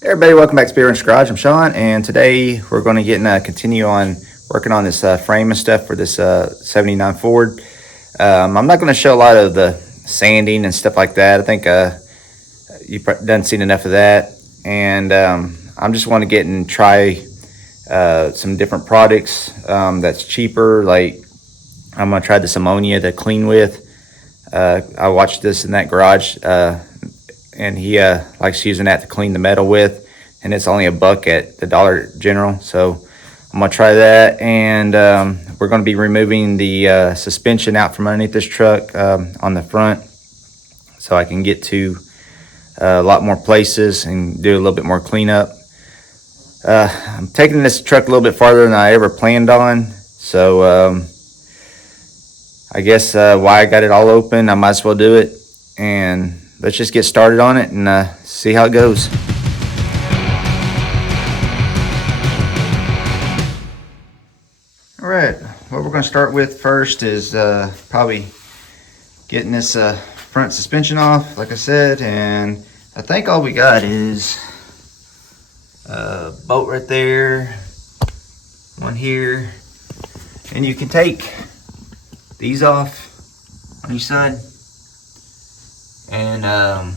Hey everybody, welcome back to Spearman's Garage. I'm Sean, and today we're going to continue on working on this frame and stuff for this 79 Ford. I'm not going to show a lot of the sanding and stuff like that. I think you've done seen enough of that, and I'm just want to get and try some different products that's cheaper. Like I'm going to try this ammonia to clean with. I watched this in that garage. And he likes using that to clean the metal with, and it's only $1 at the Dollar General. So I'm gonna try that, and we're gonna be removing the suspension out from underneath this truck on the front, so I can get to a lot more places and do a little bit more cleanup. I'm taking this truck a little bit farther than I ever planned on, so I guess why I got it all open, I might as well do it, and let's just get started on it and see how it goes. All right, what we're going to start with first is probably getting this front suspension off, like I said, and I think all we got is a bolt right there, one here, and you can take these off on each side, and I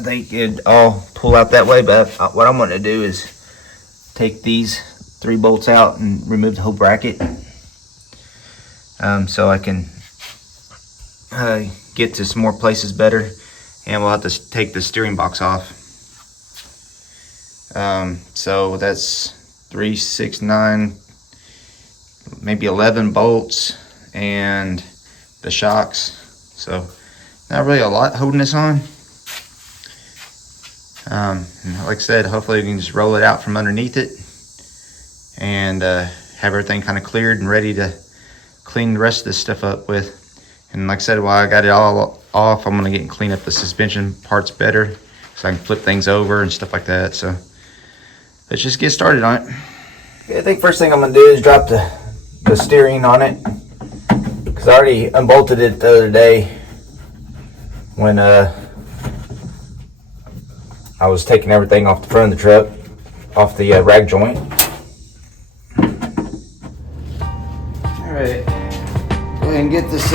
think it'd all pull out that way, but what I'm going to do is take these 3 bolts out and remove the whole bracket, so I can get to some more places better, and we'll have to take the steering box off. So that's 3, 6, 9, maybe 11 bolts and the shocks, so not really a lot holding this on. Like I said, hopefully we can just roll it out from underneath it and have everything kind of cleared and ready to clean the rest of this stuff up with. And like I said, while I got it all off, I'm going to get and clean up the suspension parts better so I can flip things over and stuff like that. So let's just get started on it. Okay, I think first thing I'm going to do is drop the steering on it, because I already unbolted it the other day when I was taking everything off the front of the truck, off the rag joint. Alright, go ahead and get this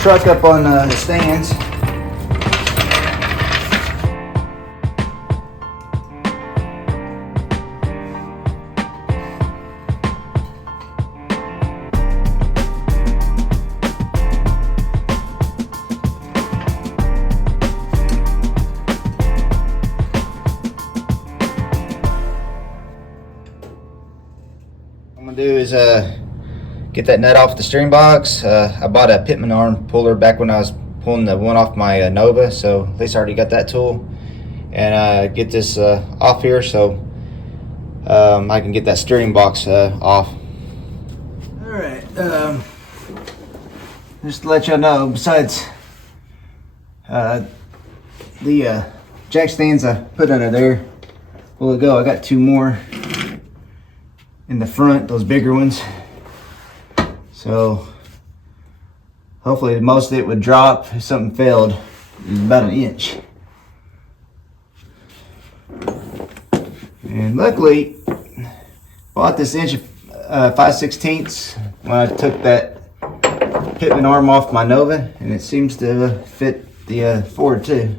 truck up on the stands. What I'm gonna do is get that nut off the steering box. I bought a Pitman arm puller back when I was pulling the one off my Nova, so at least I already got that tool. And get this off here so I can get that steering box off. Alright, just to let y'all know, besides the jack stands I put under there, will it go? I got 2 more in the front, those bigger ones. So hopefully most of it would drop if something failed. It's about 1 inch. And luckily, bought this inch 5/16 when I took that Pitman arm off my Nova, and it seems to fit the Ford too.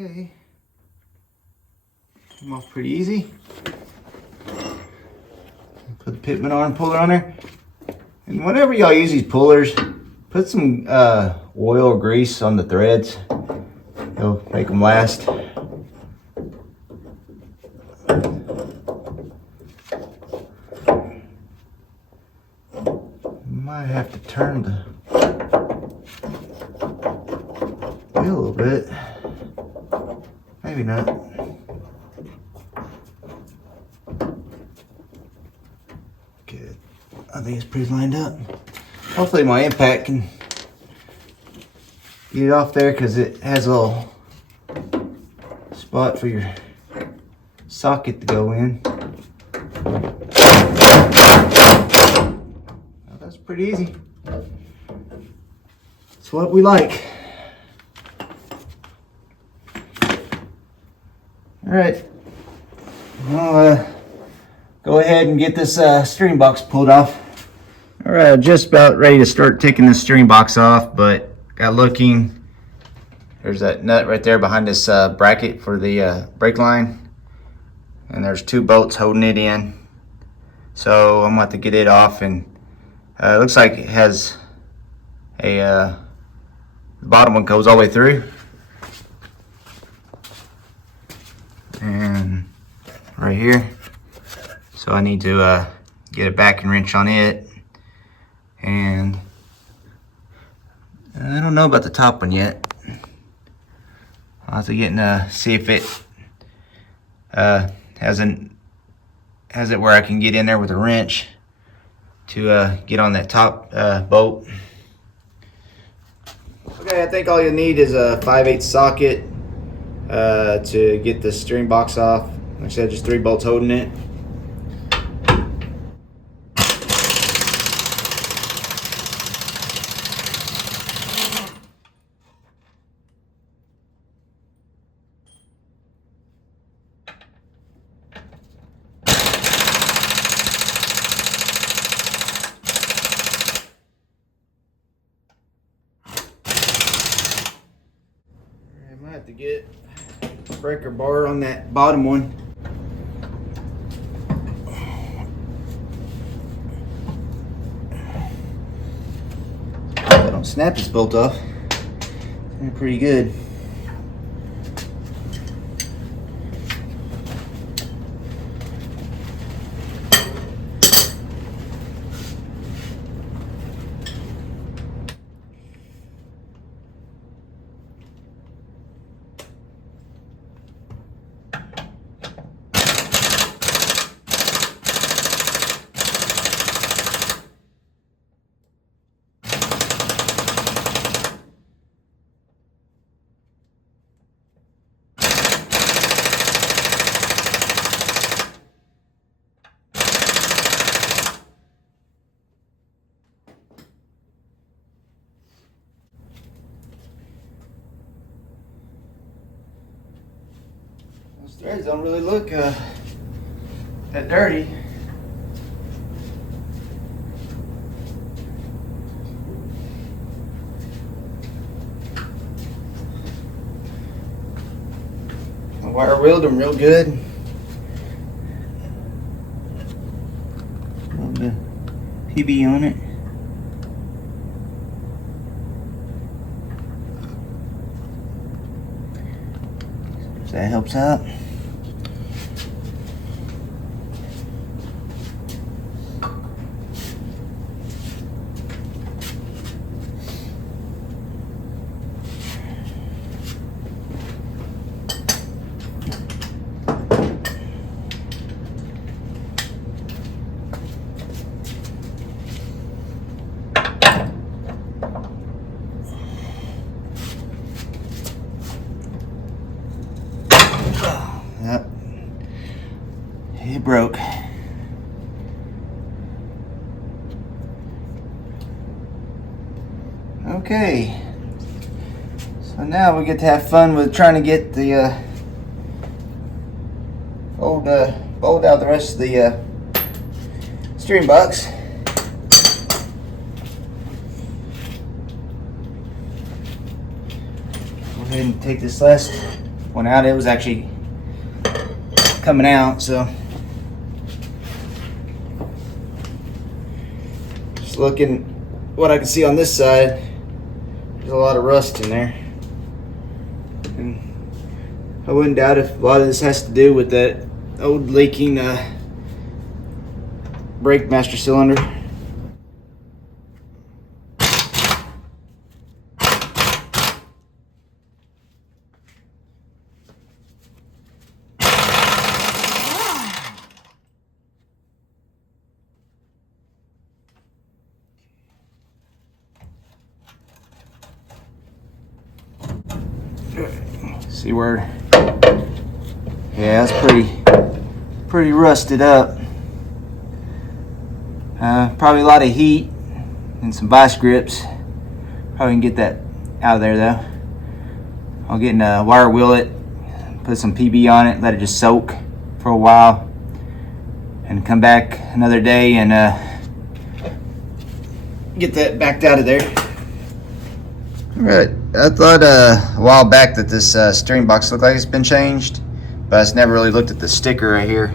Okay, came off pretty easy. Put the Pitman arm puller on there, and whenever y'all use these pullers, put some oil or grease on the threads. It'll make them last. Might have to turn the wheel a little bit. Maybe not. Good. I think it's pretty lined up. Hopefully my impact can get it off there, because it has a little spot for your socket to go in. Well, that's pretty easy. It's what we like. All right, I'll go ahead and get this steering box pulled off. All right, just about ready to start taking this steering box off, but got looking. There's that nut right there behind this bracket for the brake line, and there's 2 bolts holding it in. So I'm about to get it off, and it looks like it has a the bottom one goes all the way through, and right here. So I need to get a backing wrench on it, and I don't know about the top one yet. I'll have to get in see if it has it where I can get in there with a wrench to get on that top bolt. Okay, I think all you need is a 5/8 socket to get the steering box off. Like I said, just 3 bolts holding it. I might have to get a breaker bar on that bottom one. I don't snap this bolt off. They're pretty good. Those threads don't really look that dirty. I wire wheeled them real good. A little bit of PB on it. So that helps out. Yep, it broke. Okay, so now we get to have fun with trying to get the old bolt out the rest of the steering box. Go ahead and take this last one out. It was actually coming out, so just looking what I can see on this side, there's a lot of rust in there, and I wouldn't doubt if a lot of this has to do with that old leaking brake master cylinder. See where Yeah, it's pretty rusted up. Probably a lot of heat and some vice grips. Probably can get that out of there though. I'll get in a wire wheel it, put some PB on it, let it just soak for a while, and come back another day and get that backed out of there. All right, I thought a while back that this steering box looked like it's been changed, but I just never really looked at the sticker right here,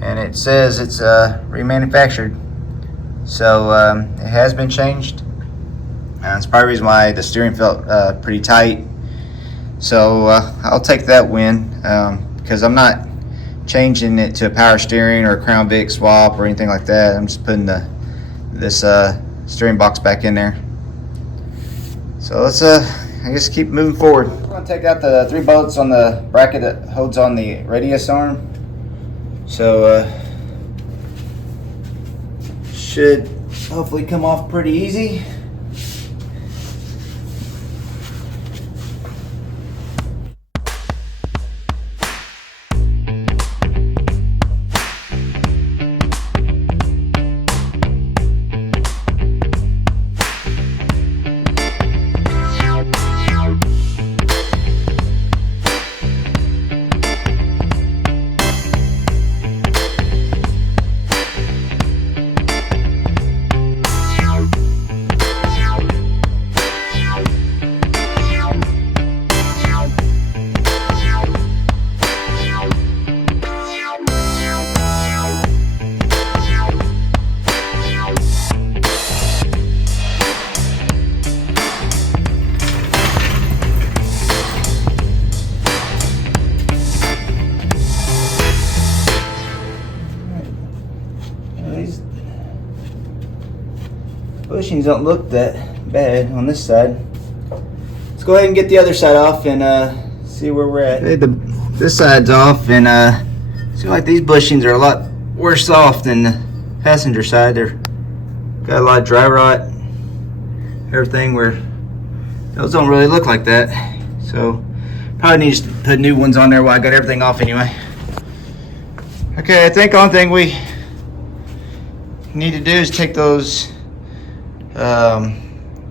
and it says it's remanufactured, so it has been changed. That's probably the reason why the steering felt pretty tight. So I'll take that win because I'm not changing it to a power steering or a Crown Vic swap or anything like that. I'm just putting this steering box back in there. So let's I guess keep moving forward. We're going to take out the 3 bolts on the bracket that holds on the radius arm. So should hopefully come off pretty easy. Bushings don't look that bad on this side. Let's go ahead and get the other side off and see where we're at. Okay, this side's off, and seems like these bushings are a lot worse off than the passenger side. They're got a lot of dry rot, everything, where those don't really look like that. So probably need to put new ones on there while I got everything off anyway. Okay, I think the only thing we need to do is take those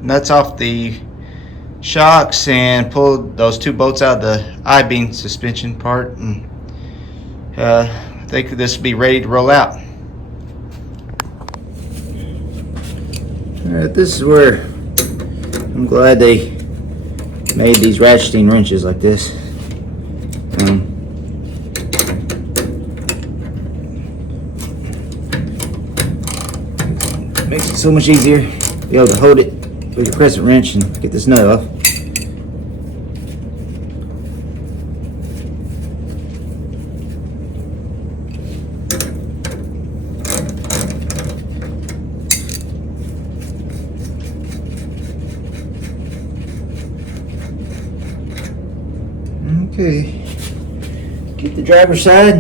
nuts off the shocks and pull those 2 bolts out of the I-beam suspension part, and I think this will be ready to roll out. Alright, this is where I'm glad they made these ratcheting wrenches like this. Makes it so much easier to be able to hold it with a crescent wrench and get this nut off. Okay, get the driver's side,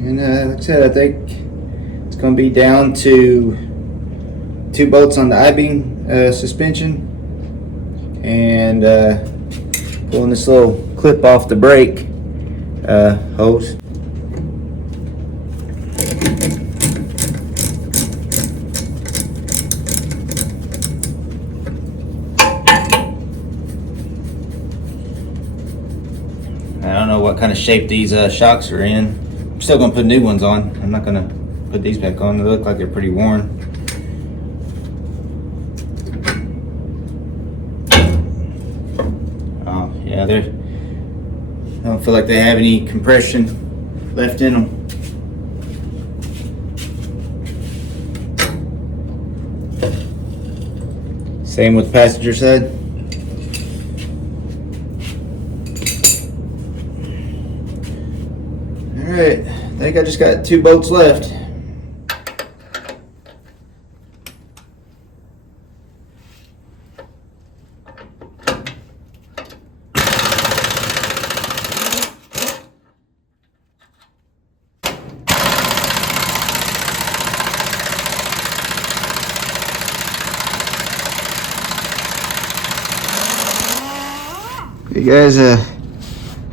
and like I said, I think it's going to be down to 2 bolts on the I-beam suspension, and pulling this little clip off the brake hose. I don't know what kind of shape these shocks are in. I'm still going to put new ones on. I'm not going to put these back on. They look like they're pretty worn. Oh yeah, I don't feel like they have any compression left in them. Same with the passenger side. Alright, I think I just got 2 bolts left. Okay guys,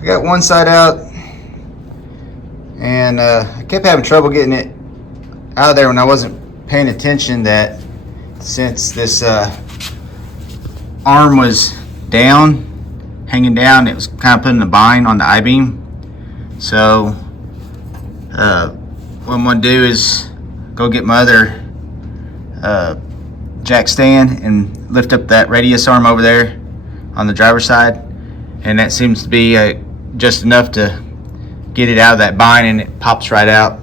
I got one side out, and I kept having trouble getting it out of there when I wasn't paying attention, that since this arm was down, hanging down, it was kind of putting a bind on the I-beam. So what I'm going to do is go get my other jack stand and lift up that radius arm over there on the driver's side, and that seems to be just enough to get it out of that bind, and it pops right out.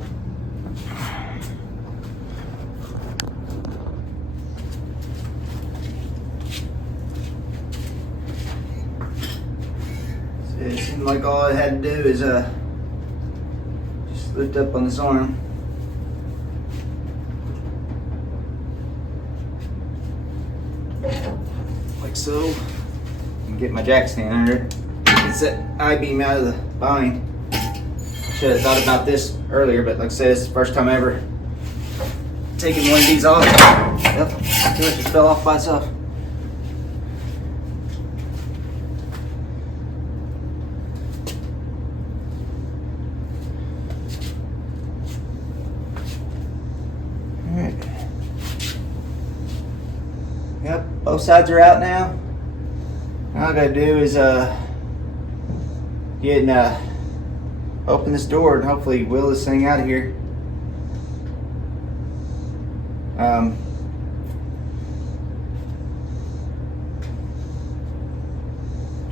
So it seemed like all I had to do is just lift up on this arm. Like so. And get my jack stand under it. Get that I-beam out of the bind. Should have thought about this earlier, but like I said, it's the first time ever taking one of these off. Yep, it just fell off by itself. Alright. Yep, both sides are out now. All I gotta do is open this door and hopefully wheel this thing out of here.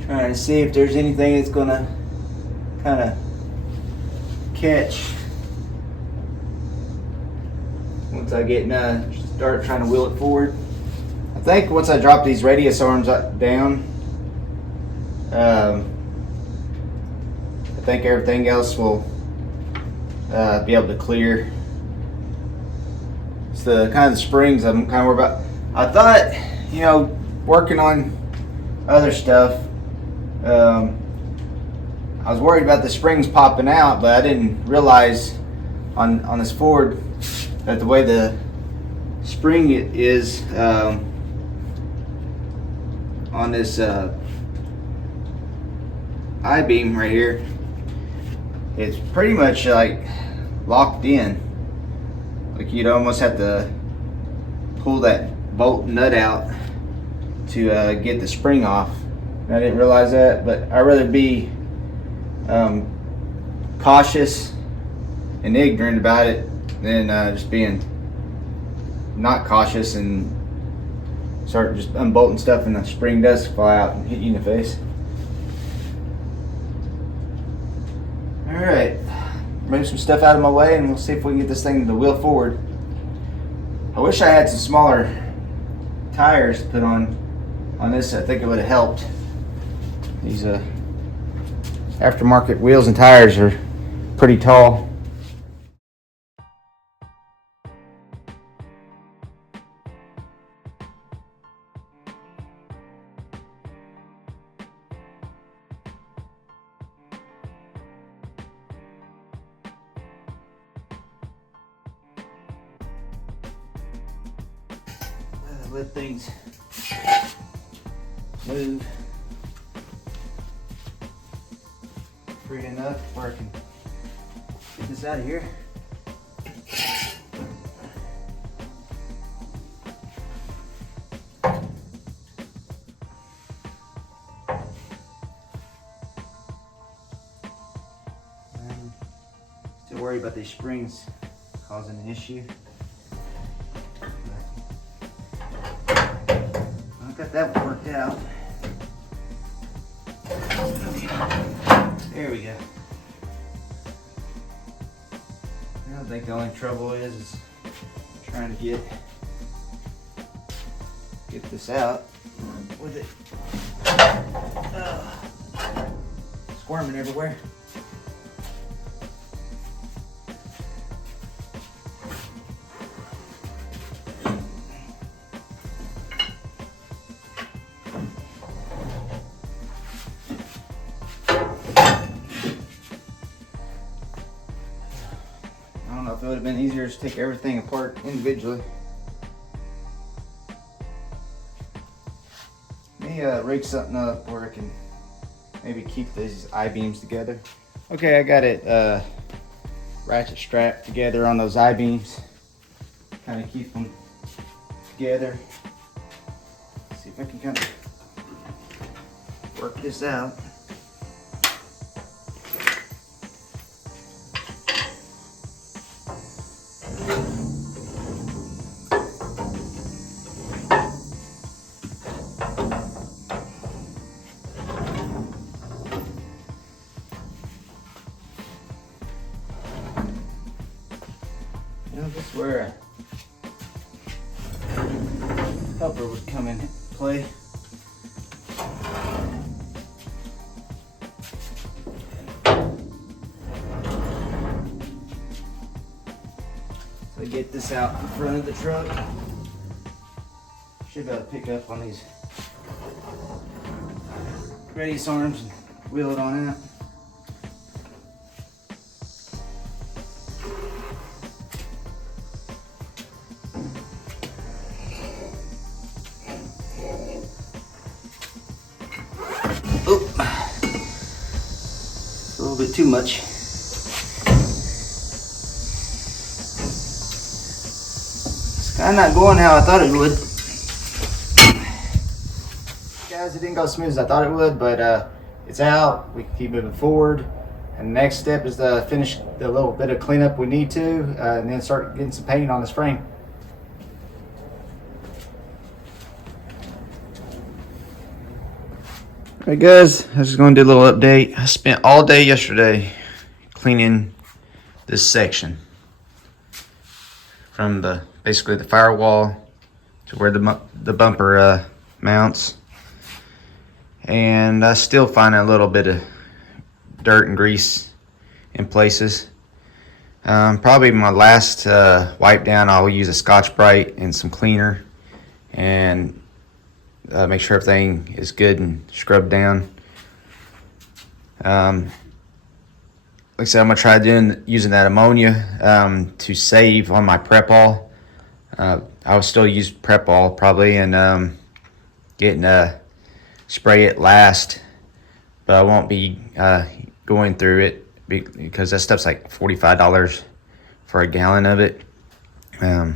Trying to see if there's anything that's gonna kind of catch once I get start trying to wheel it forward. I think once I drop these radius arms down, I think everything else will be able to clear. It's the kind of the springs I'm kind of worried about. I thought, working on other stuff, I was worried about the springs popping out, but I didn't realize on this Ford that the way the spring is on this I-beam right here, it's pretty much like locked in. Like you'd almost have to pull that bolt nut out to get the spring off. And I didn't realize that, but I'd rather be cautious and ignorant about it than just being not cautious and start just unbolting stuff and the spring does fly out and hit you in the face. Alright, move some stuff out of my way and we'll see if we can get this thing to wheel forward. I wish I had some smaller tires to put on this. I think it would have helped. These aftermarket wheels and tires are pretty tall. Let things move free enough where I can get this out of here. I'm still worried about these springs causing an issue. Got that one worked out. There we go. I think the only trouble is trying to get this out with it squirming everywhere. I don't know if it would have been easier to take everything apart individually. Let me rig something up where I can maybe keep these I-beams together. Okay, I got it ratchet strapped together on those I-beams. Kind of keep them together. Let's see if I can kind of work this out. This is where a helper would come in play. So get this out in front of the truck. Should be able to pick up on these radius arms and wheel it on out. Oh, a little bit too much. It's kind of not going how I thought it would. Guys, it didn't go as smooth as I thought it would, but it's out. We can keep moving forward. And the next step is to finish the little bit of cleanup we need to, and then start getting some paint on this frame. Alright guys, I was just going to do a little update. I spent all day yesterday cleaning this section from basically the firewall to where the bumper mounts, and I still find a little bit of dirt and grease in places. Probably my last wipe down, I'll use a Scotch-Brite and some cleaner and make sure everything is good and scrubbed down. Like I said, I'm gonna try using that ammonia to save on my prep all. I will still use prep all probably, and spray it last, but I won't be going through it because that stuff's like $45 for a gallon of it.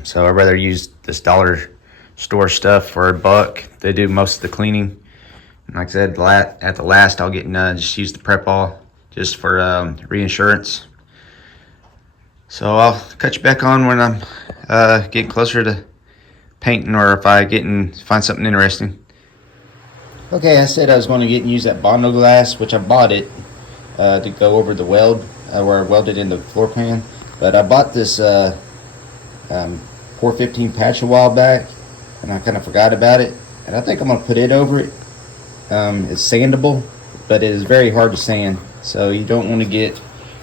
So I'd rather use this dollar store stuff for $1. They do most of the cleaning. And like I said, at the last I'll just use the prep all just for reinsurance. So I'll cut you back on when I'm getting closer to painting, or if I find something interesting. Okay, I said I was going to use that Bondo glass, which I bought it to go over the weld where I welded in the floor pan. But I bought this 415 patch a while back, and I kind of forgot about it, and I think I'm gonna put it over it. It's sandable, but it is very hard to sand, so you don't want to get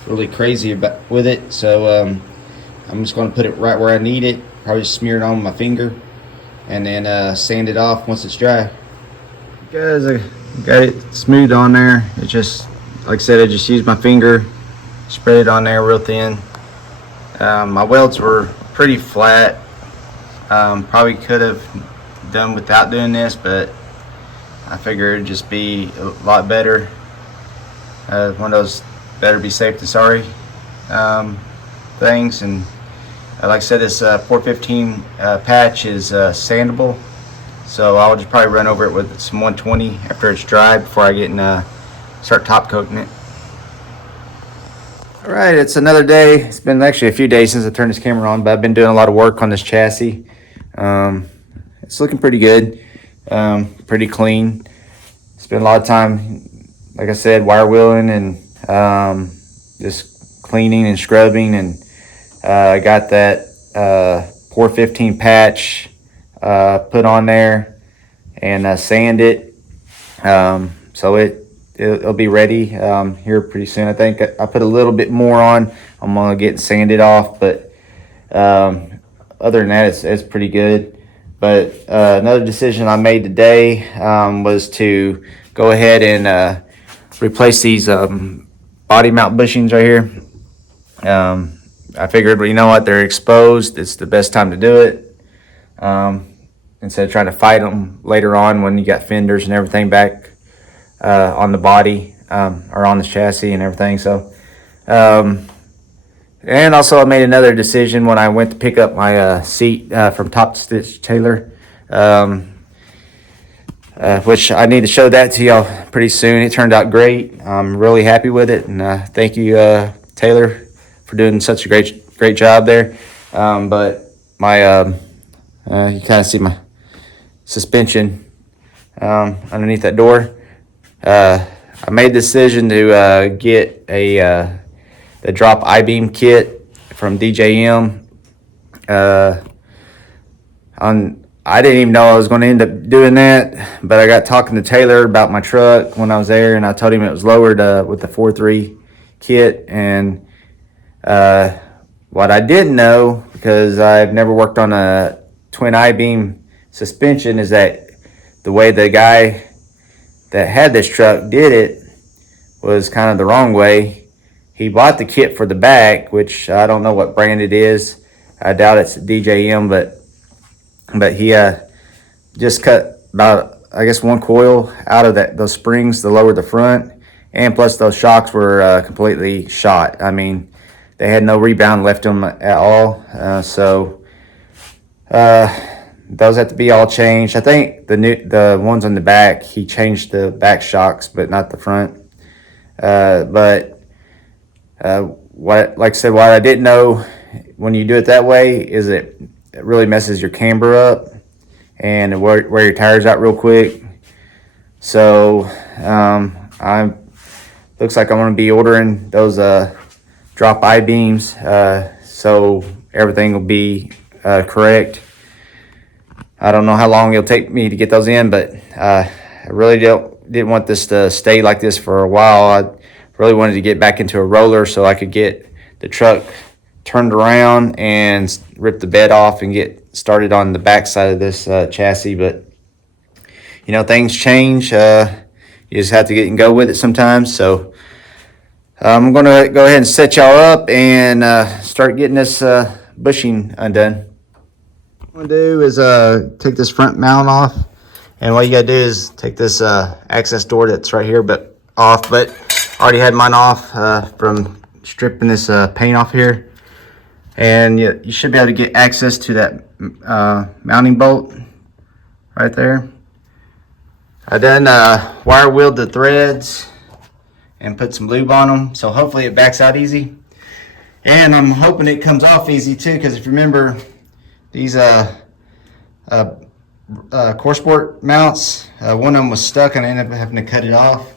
really crazy with it. So I'm just going to put it right where I need it, probably smear it on my finger, and then sand it off once it's dry. Guys, I got it smooth on there. It just, like I said, I just used my finger, spread it on there real thin. My welds were pretty flat. Probably could have done without doing this, but I figured it'd just be a lot better. One of those better be safe than sorry things. And like I said, this 415 patch is sandable, so I'll just probably run over it with some 120 after it's dry before I get start top coating it. All right, it's another day. It's been actually a few days since I turned this camera on, but I've been doing a lot of work on this chassis. It's looking pretty good, pretty clean. Spent a lot of time, like I said, wire wheeling and just cleaning and scrubbing, and I got that 415 patch put on there and sand it, so it'll be ready here pretty soon. I think I put a little bit more on. I'm gonna get sanded off, but other than that, it's pretty good. But another decision I made today was to go ahead and replace these body mount bushings right here. I figured, well, you know what, they're exposed. It's the best time to do it. Instead of trying to fight them later on when you got fenders and everything back on the body. are on this chassis and everything. So, and also I made another decision when I went to pick up my seat from Top Stitch Taylor, which I need to show that to y'all pretty soon. It turned out great. I'm really happy with it, and thank you, Taylor, for doing such a great job there. But my you kind of see my suspension underneath that door. I made the decision to get the drop I-beam kit from DJM. I didn't even know I was going to end up doing that, but I got talking to Taylor about my truck when I was there, and I told him it was lowered with the 4.3 kit. And what I didn't know, because I've never worked on a twin I-beam suspension, is that the way the guy that had this truck did it was kind of the wrong way. He bought the kit for the back, which I don't know what brand it is. I doubt it's DJM, but he just cut about, I guess, one coil out of those springs to lower the front, and plus those shocks were completely shot. I mean, they had no rebound left them at all. So those have to be all changed. I think the ones on the back, he changed the back shocks, but not the front. But like I said, what I didn't know when you do it that way is it really messes your camber up and wear your tires out real quick. So looks like I'm going to be ordering those drop I-beams, so everything will be correct. I don't know how long it'll take me to get those in, but I really didn't want this to stay like this for a while. I really wanted to get back into a roller so I could get the truck turned around and rip the bed off and get started on the back side of this chassis. But you know, things change. You just have to get and go with it sometimes. So I'm gonna go ahead and set y'all up and start getting this bushing undone. What I'm gonna do is take this front mount off, and what you gotta do is take this access door that's right here off, but I already had mine off from stripping this paint off here. And you should be able to get access to that mounting bolt right there. I done wire wheeled the threads and put some lube on them, so hopefully it backs out easy. And I'm hoping it comes off easy too, because if you remember, these core sport mounts, one of them was stuck and I ended up having to cut it off.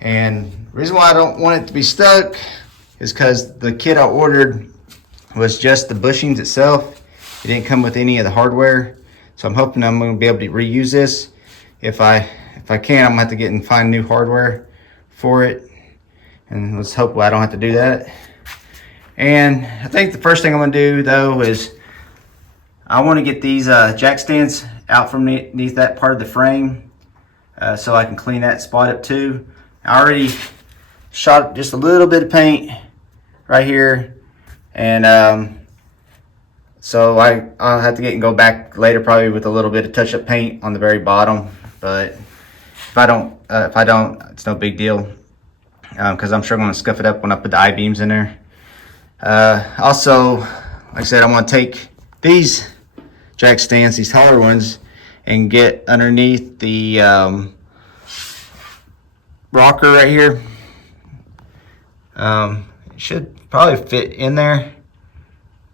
And the reason why I don't want it to be stuck is because the kit I ordered was just the bushings itself. It didn't come with any of the hardware, so I'm hoping I'm going to be able to reuse this. If I can, I'm going to have to get and find new hardware for it, and let's hope I don't have to do that. And I think the first thing I'm going to do though is I want to get these jack stands out from underneath that part of the frame, so I can clean that spot up too. I already shot just a little bit of paint right here, and so I'll have to get and go back later probably with a little bit of touch-up paint on the very bottom. But if I don't, it's no big deal, because I'm sure I'm going to scuff it up when I put the I-beams in there. Also, like I said, I'm going to take these jack stands, these taller ones, and get underneath the rocker right here. It should probably fit in there,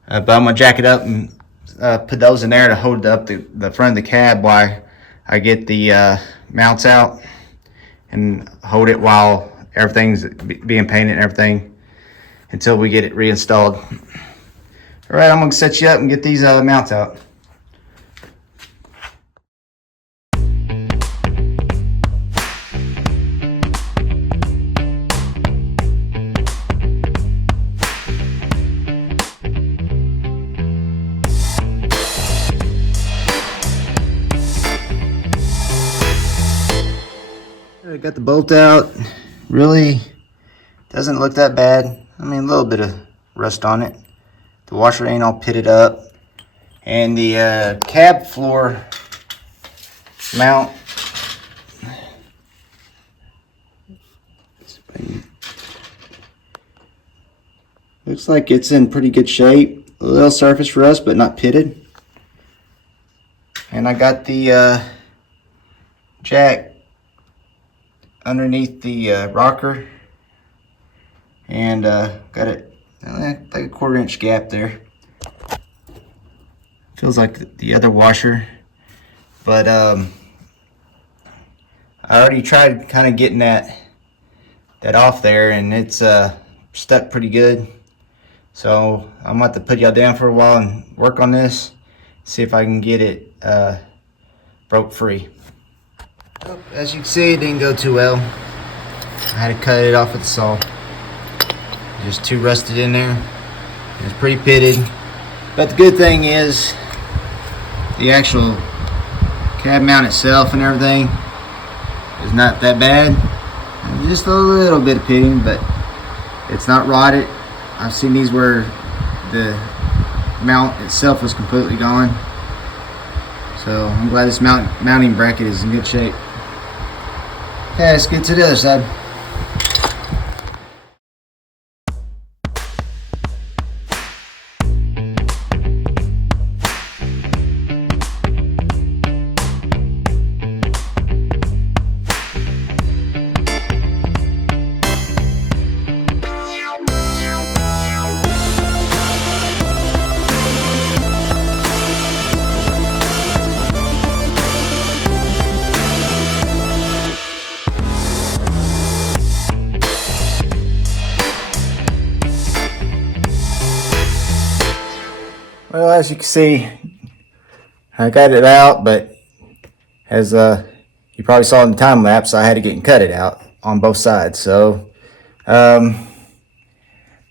but I'm gonna jack it up and put those in there to hold up the front of the cab while I get the mounts out, and hold it while everything's being painted and everything until we get it reinstalled. All right, I'm gonna set you up and get these mounts out. I got the bolt out. Really doesn't look that bad. I mean, a little bit of rust on it. The washer ain't all pitted up. And the cab floor mount Looks like it's in pretty good shape. A little surface rust, but not pitted. And I got the jack underneath the rocker, and got it like a 1/4 inch gap there. Feels like the other washer, but I already tried kind of getting that off there, and it's stuck pretty good. So I'm going to have to put y'all down for a while and work on this, see if I can get it broke free. As you can see, it didn't go too well. I had to cut it off with the saw. Just too rusted in there. It's pretty pitted. But the good thing is the actual cab mount itself and everything is not that bad. Just a little bit of pitting, but it's not rotted. I've seen these where the mount itself was completely gone. So I'm glad this mounting bracket is in good shape. Okay, let's get to the other side. Well, as you can see, I got it out, but as you probably saw in the time lapse, I had to get and cut it out on both sides. So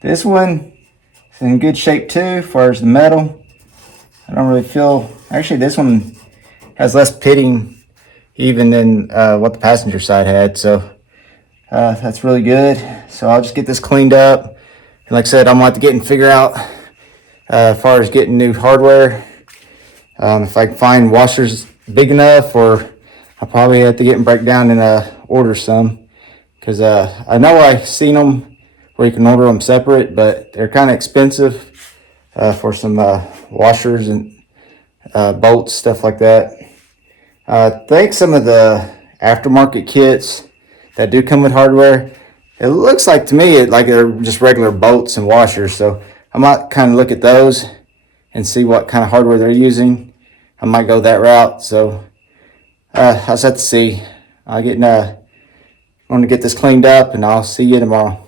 this one is in good shape too, as far as the metal. I don't really feel, actually this one has less pitting even than what the passenger side had. So that's really good. So I'll just get this cleaned up. And like I said, I'm going to have to get and figure out as far as getting new hardware, if I can find washers big enough, or I'll probably have to get them break down and order some, because I know I've seen them where you can order them separate, but they're kind of expensive for some washers and bolts, stuff like that. I think some of the aftermarket kits that do come with hardware, it looks like to me like they're just regular bolts and washers. So I might kind of look at those and see what kind of hardware they're using. I might go that route. So I'll just have to see. I'm going to get this cleaned up, and I'll see you tomorrow.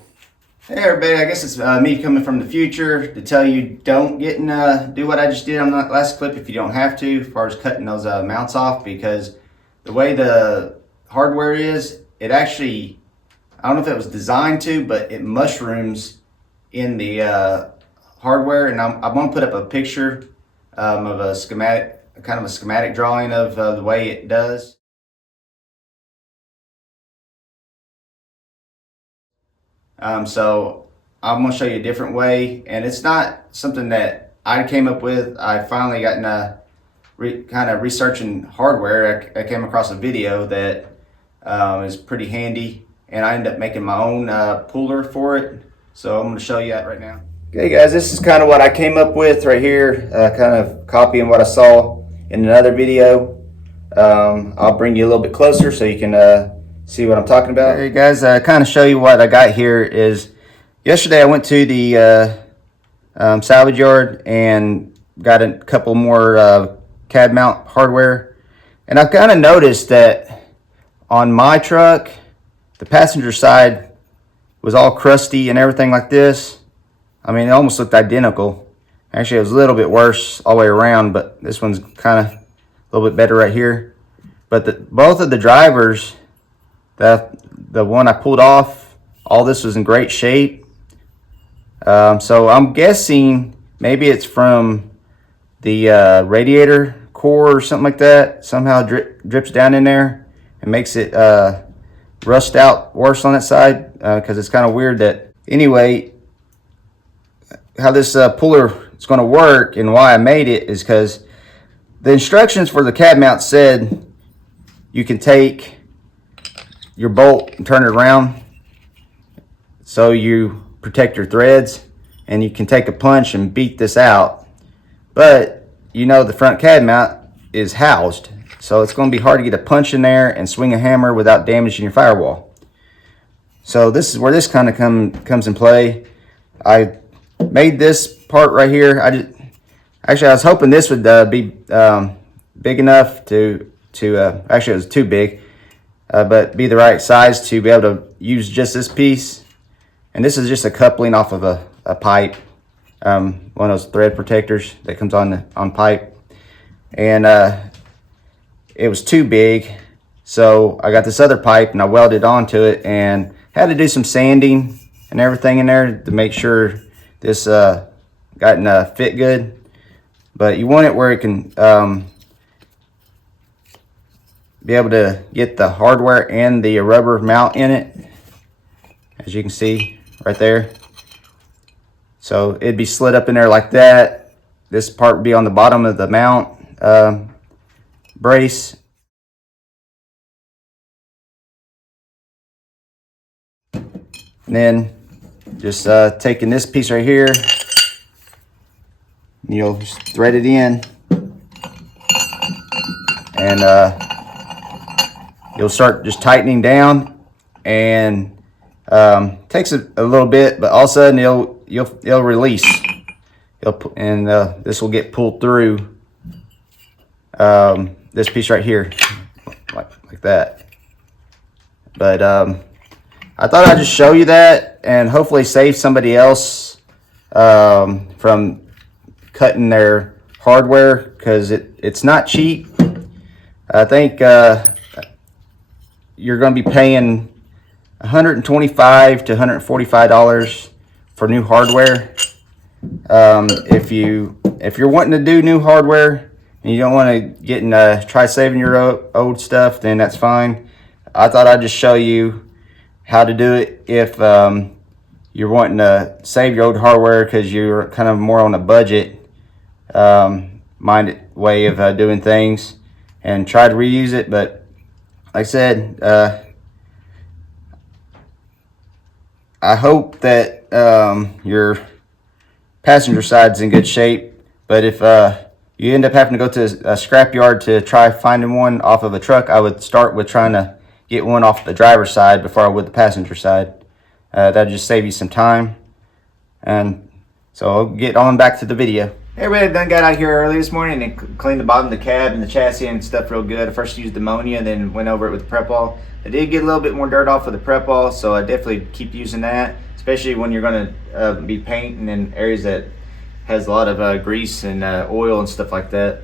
Hey everybody, I guess it's me coming from the future to tell you don't get and do what I just did on that last clip if you don't have to, as far as cutting those mounts off, because the way the hardware is, it actually, I don't know if it was designed to, but it mushrooms in the hardware, and I'm going to put up a picture of a schematic, kind of a schematic drawing of the way it does. So I'm going to show you a different way, and it's not something that I came up with. I finally got kind of researching hardware. I came across a video that is pretty handy, and I ended up making my own puller for it. So I'm going to show you that right now. Okay guys, this is kind of what I came up with right here, kind of copying what I saw in another video. I'll bring you a little bit closer so you can see what I'm talking about. Hey guys, kind of show you what I got here is, yesterday I went to the salvage yard and got a couple more cab mount hardware, and I've kind of noticed that on my truck the passenger side was all crusty and everything like this. I mean, it almost looked identical. Actually, it was a little bit worse all the way around, but this one's kind of a little bit better right here. But both of the drivers, the one I pulled off, all this was in great shape. So I'm guessing maybe it's from the radiator core or something like that. Somehow drips down in there and makes it rust out worse on that side, because it's kind of weird that, anyway, how this puller is going to work and why I made it is because the instructions for the cab mount said you can take your bolt and turn it around so you protect your threads, and you can take a punch and beat this out. But you know the front cab mount is housed, so it's going to be hard to get a punch in there and swing a hammer without damaging your firewall. So this is where this kind of comes in play. I made this part right here. I was hoping this would be big enough to actually it was too big, but be the right size to be able to use just this piece. And this is just a coupling off of a pipe, one of those thread protectors that comes on pipe. And it was too big, so I got this other pipe and I welded onto it and had to do some sanding and everything in there to make sure this got fit good. But you want it where it can be able to get the hardware and the rubber mount in it, as you can see right there. So it'd be slid up in there like that. This part would be on the bottom of the mount brace. And then just taking this piece right here, you'll just thread it in, and you'll start just tightening down, and takes a little bit, but all of a sudden it'll release. And this will get pulled through this piece right here, like that. But I thought I'd just show you that and hopefully save somebody else from cutting their hardware, because it's not cheap. I think you're going to be paying $125 to $145 for new hardware. If you're wanting to do new hardware and you don't want to get and try saving your old stuff, then that's fine. I thought I'd just show you how to do it if you're wanting to save your old hardware because you're kind of more on a budget minded way of doing things, and try to reuse it. But like I said, I hope that your passenger side's in good shape. But if you end up having to go to a scrapyard to try finding one off of a truck, I would start with trying to get one off the driver's side before I would the passenger side. That'll just save you some time. And so I'll get on back to the video. Everybody done got out here early this morning and cleaned the bottom of the cab and the chassis and stuff real good. I first used ammonia, then went over it with prep all. I did get a little bit more dirt off with the prep all, so I definitely keep using that, especially when you're going to be painting in areas that has a lot of grease and oil and stuff like that.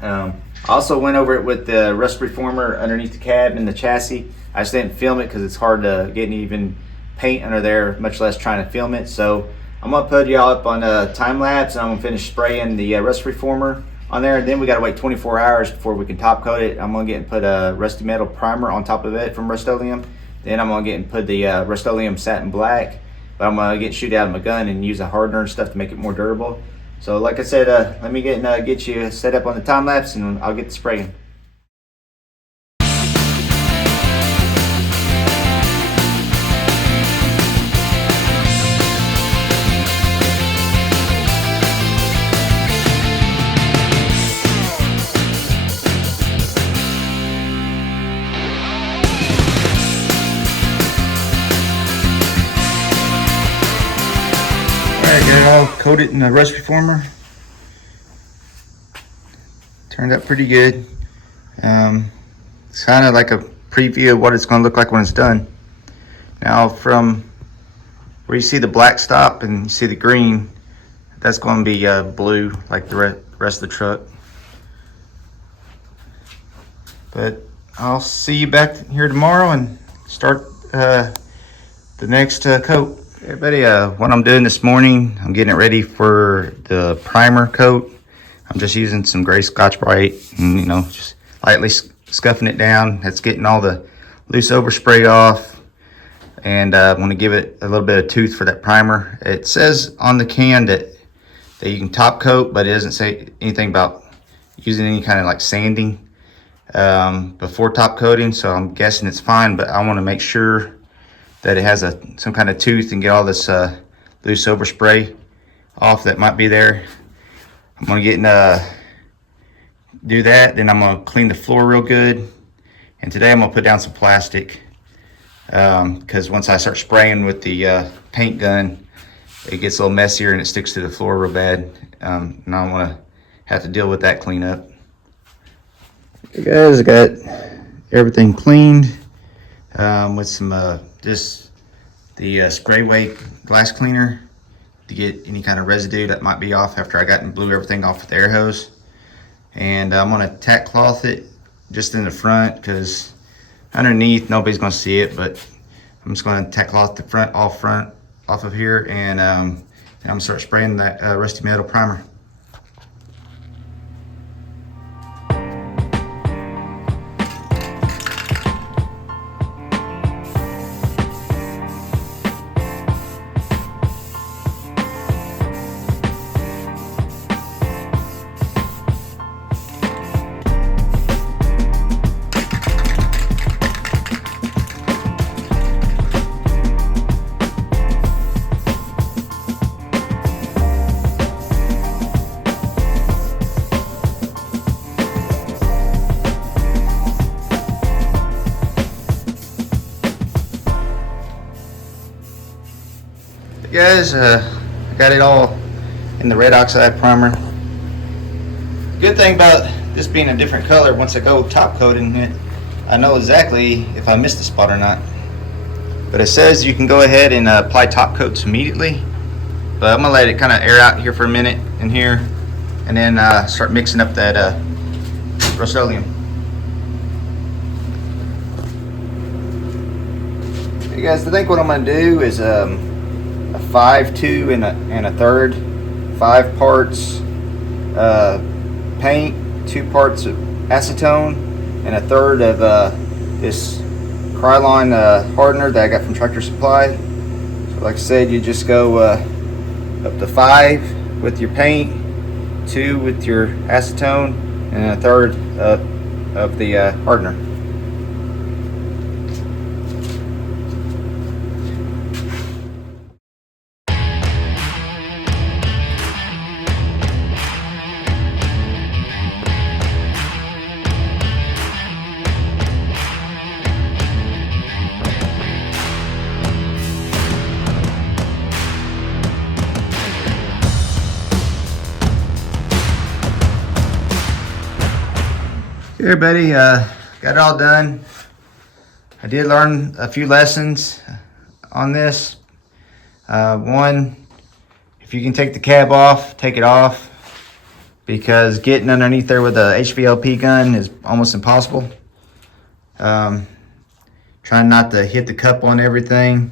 I also went over it with the rust reformer underneath the cab and the chassis. I just didn't film it because it's hard to get even paint under there, much less trying to film it. So I'm gonna put y'all up on a time lapse, and I'm gonna finish spraying the rust reformer on there. And then we gotta wait 24 hours before we can top coat it. I'm gonna get and put a rusty metal primer on top of it from Rust-Oleum. Then I'm gonna get and put the Rust-Oleum satin black. But I'm gonna get shoot out of my gun and use a hardener and stuff to make it more durable. So like I said, let me get you set up on the time lapse, and I'll get the spraying. Alright, got it all coated in the rust reformer. Turned out pretty good. It's kind of like a preview of what it's going to look like when it's done. Now, from where you see the black stop and you see the green, that's going to be blue like the rest of the truck. But I'll see you back here tomorrow and start the next coat. Everybody, what I'm doing this morning, I'm getting it ready for the primer coat. I'm just using some gray Scotch-Brite and, just lightly scuffing it down. That's getting all the loose overspray off. And I want to give it a little bit of tooth for that primer. It says on the can that you can top coat, but it doesn't say anything about using any kind of like sanding before top coating. So I'm guessing it's fine, but I want to make sure that it has some kind of tooth and get all this loose overspray off that might be there. I'm gonna do that. Then I'm gonna clean the floor real good. And today I'm gonna put down some plastic because once I start spraying with the paint gun, it gets a little messier and it sticks to the floor real bad. And I don't want to have to deal with that cleanup. Okay, guys, I got everything cleaned with some just the spray weight glass cleaner to get any kind of residue that might be off after I got and blew everything off with the air hose. And I'm gonna tack cloth it just in the front because underneath nobody's gonna see it, but I'm just gonna tack cloth the front off of here, and I'm gonna start spraying that rusty metal primer. Guys, I got it all in the red oxide primer. Good thing about this being a different color, once I go top coating it, I know exactly if I missed a spot or not. But it says you can go ahead and apply top coats immediately, but I'm gonna let it kind of air out here for a minute in here, and then start mixing up that Rust-Oleum. Hey guys, I think what I'm gonna do is a 5, 2, and a third, 5 parts paint, 2 parts of acetone, and a third of this Krylon hardener that I got from Tractor Supply. So like I said, you just go up to 5 with your paint, 2 with your acetone, and a third of the hardener. Hey everybody, got it all done. I did learn a few lessons on this. One, if you can take the cab off, take it off, because getting underneath there with a HVLP gun is almost impossible. Trying not to hit the cup on everything.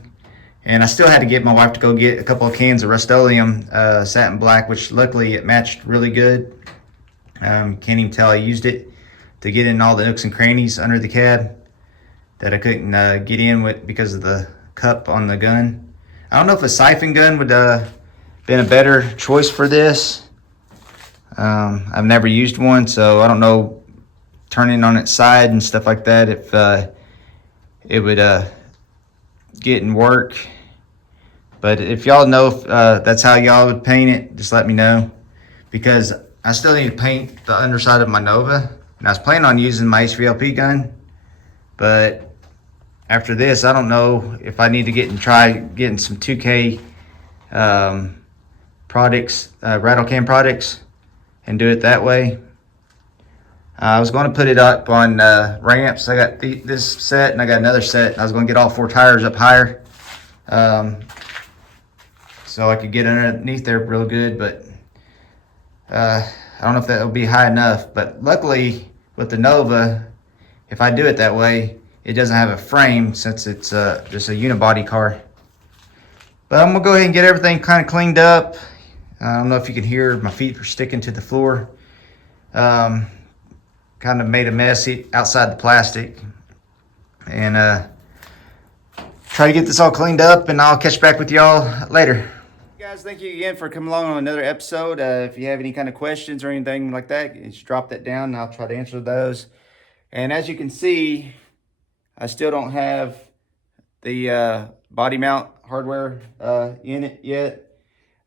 And I still had to get my wife to go get a couple of cans of Rust-Oleum satin black, which luckily it matched really good. Can't even tell I used it to get in all the nooks and crannies under the cab that I couldn't get in with because of the cup on the gun. I don't know if a siphon gun would been a better choice for this. I've never used one, so I don't know turning on its side and stuff like that if it would get and work. But if y'all know if that's how y'all would paint it, just let me know, because I still need to paint the underside of my Nova. And I was planning on using my HVLP gun, but after this, I don't know if I need to try getting some 2K products, rattle can products, and do it that way. I was going to put it up on ramps. I got this set and I got another set. I was going to get all 4 tires up higher, so I could get underneath there real good, but I don't know if that will be high enough. But luckily with the Nova, if I do it that way, it doesn't have a frame since it's just a unibody car. But I'm gonna go ahead and get everything kind of cleaned up. I don't know if you can hear my feet are sticking to the floor. Kind of made a mess outside the plastic, and try to get this all cleaned up, and I'll catch back with y'all later. Guys, thank you again for coming along on another episode. If you have any kind of questions or anything like that, just drop that down and I'll try to answer those. And as you can see, I still don't have the body mount hardware in it yet.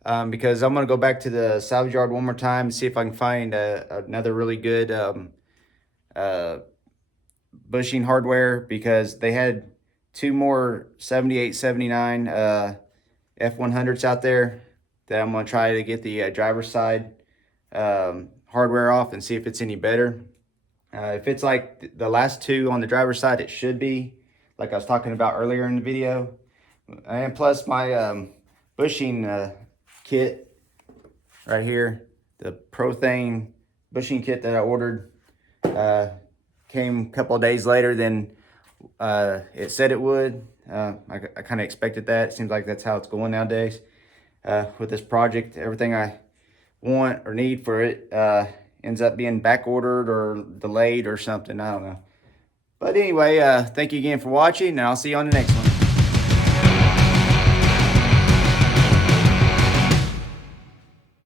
Because I'm going to go back to the salvage yard one more time and see if I can find another really good bushing hardware, because they had two more 78, 79 F100s out there that I'm going to try to get the driver's side hardware off and see if it's any better. If it's like the last two on the driver's side, it should be, like I was talking about earlier in the video. And plus my bushing kit right here, the Prothane bushing kit that I ordered, came a couple of days later than it said it would. I kind of expected that. It seems like that's how it's going nowadays with this project. Everything I want or need for it ends up being back ordered or delayed or something. I don't know. But anyway, thank you again for watching, and I'll see you on the next one.